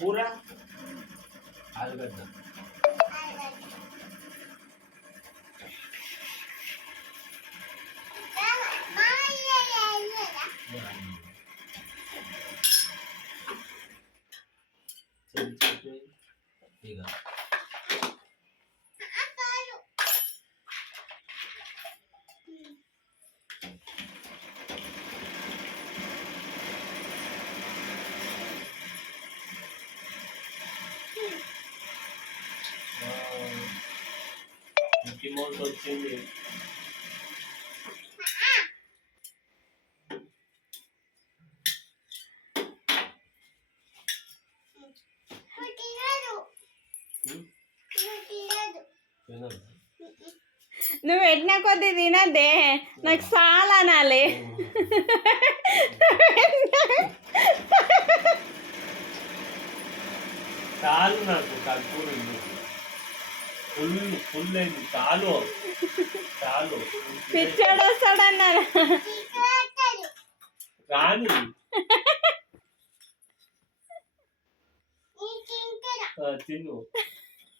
కూర ఆలుగడ్డ ఇక మిక్కీ మౌస్ వచ్చింది. నువ్వు పెట్టిన కొద్ది తినద్దే, నాకు చాలా అనాలి. చాలు నాకు కర్పూర ఫుల్ ఫుల్ అయింది. చాలు చాలు పిచ్చాడు వస్తాడన్నారు కానీ తిను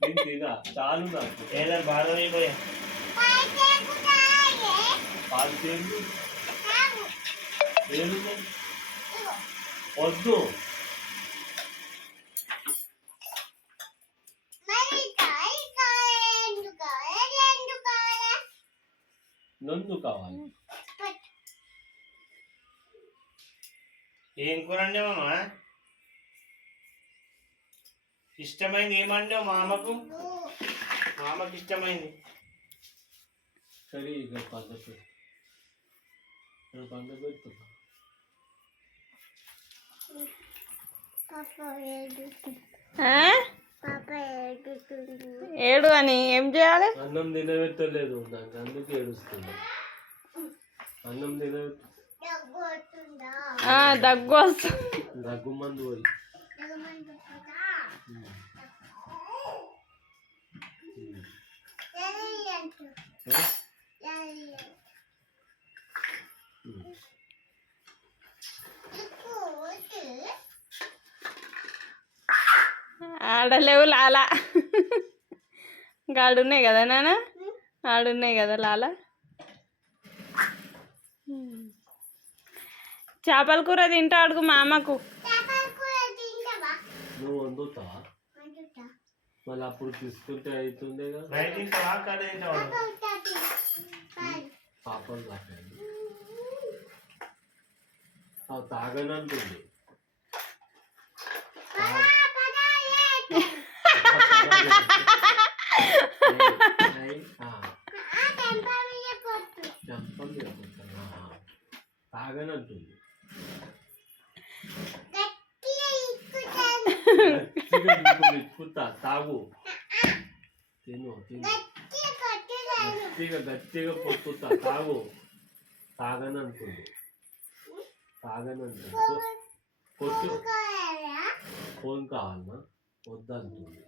నేను తినా చాలు నాకు. ఏదైనా బాధ అయిపోయా పాలు తేలు వద్దు. నొందు కావాలి. ఏం కూర అండేవమ్మా? ఇష్టమైంది ఏమంటావు మామకు? మామకు ఇష్టమైంది సరే. ఇక పండుగ పెడుతున్నా. ఏడు అని ఏం చేయాలి? అన్నం తినబెట్టలేదు నాకు, అందుకే ఏడుస్తుంది. అన్నం తినబెట్టు. దగ్గు వస్తుంది. దగ్గు మందు పోయి ఆడలేవు లాలా. గాడున్నాయి కదా నాన్న, ఆడున్నాయి కదా లాలా. చేపల కూర తింటా అడుగు మామకు. నువ్వు వండుతావా? మళ్ళీ అప్పుడు తీసుకుంటే అవుతుందే కదా. పాపలు తాకండి అవి తాగనంటుంది. తాగనంటుంది. ఎక్కుతా తాగు. తిను తిను గట్టిగా పొత్తుతా తాగు. తాగనంటుంది. తాగనంటుంది. కొట్టు. ఫోన్ కావాలన్నా? వద్దంటుంది.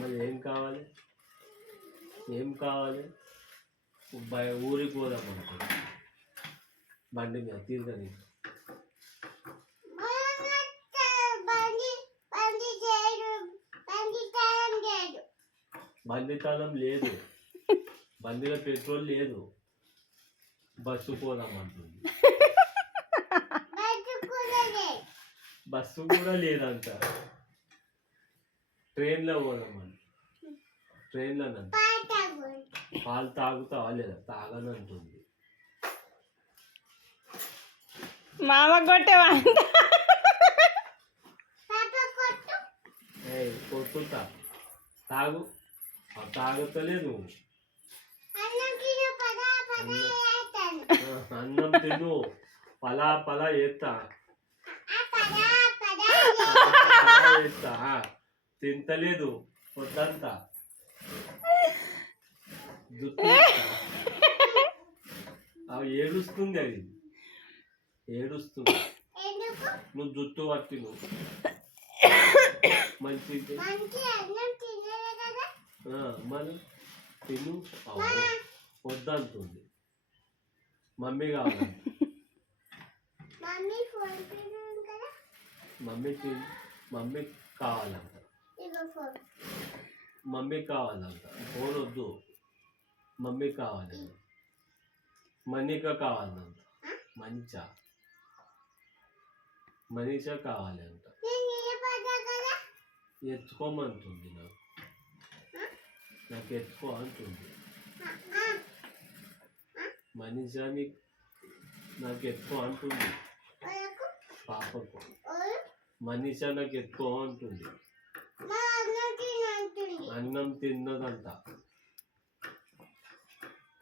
మరి ఏం కావాలి? ఏం కావాలి? ఊరికి పోదామంటుంది. బండి మీద తిరగని. బండి తాళం లేదు, బండిలో పెట్రోల్ లేదు, బస్సు పోదామంటుంది. బస్సు కూడా లేదంట. ట్రైన్లో పోదామంట. ట్రైన్లోనంట. పాలు తాగుతావా లేదా? తాగనంటుంది. మామ కొట్టేవా? కొట్టుతా. తాగు. తాగుతలేదు. అన్నం తిను. పలా పలా ఎత్తా తింటలేదు. వద్దంతా జుట్టు అవి ఏడుస్తుంది. అది ఏడుస్తుంది. నువ్వు జుట్టు పట్టి నువ్వు మంచి మన తిను. వద్దంటుంది. మమ్మీ కావాలి. మమ్మీ తిను. మమ్మీకి కావాలంట. మమ్మీకి కావాలంట. ఫోన్ వద్దు, మమ్మీకి కావాలంట. మనీక కావాలంట. మనీష కావాలంట. ఎత్తుకోమంటుంది నాకు ఎత్తుకో అంటుంది. మనీషా నాకు ఎత్తుకో అంటుంది. పాపకు మనీషా నాకు ఎత్తుకో అంటుంది. అన్నం తిన్నదంట.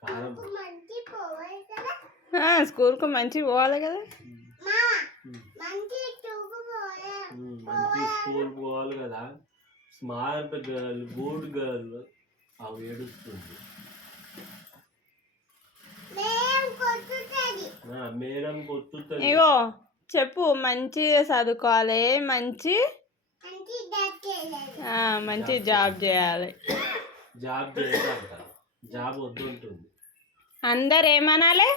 కారం స్కూల్కి మంచిగా పోవాలి కదా. మంచి స్కూల్ పోవాలి కదా. స్మార్ట్ గర్ల్, గుడ్ గర్ల్ అవి ఏడుస్తుంది. మేడం కొట్టుతుంది. ఇగో చెప్పు, మంచిగా చదువుకోవాలి, మంచి జాబ్ చేయాలి. జాబ్ చేయాలంట. జాబ్ వద్దు ఉంటుంది. అందరు ఏమనాలి?